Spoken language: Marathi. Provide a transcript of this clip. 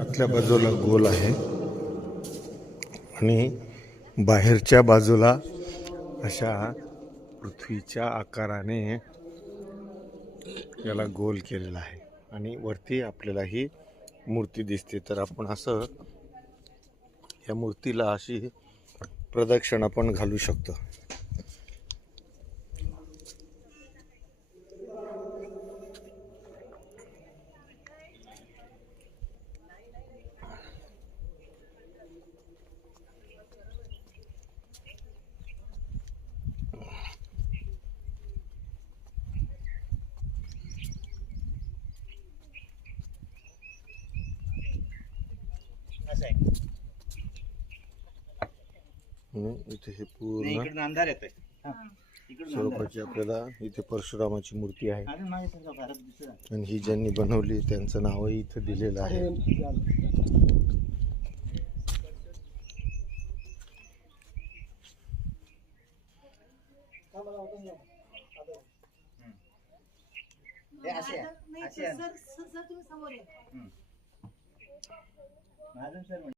आतल्या बाजूला गोल आहे आणि बाहेरच्या बाजूला अशा पृथ्वीच्या आकाराने याला गोल केलेला आहे आणि वरती आपल्याला ही मूर्ती दिसते. तर आपण असं या मूर्तीला अशी प्रदक्षिणा पण घालू शकतो. इथे हे पूर्ण अंधार येतोय. स्वरूपाची आपल्याला इथे परशुरामाची मूर्ती आहे आणि ही ज्यांनी बनवली त्यांचं नावही इथे दिलेलं आहे. असे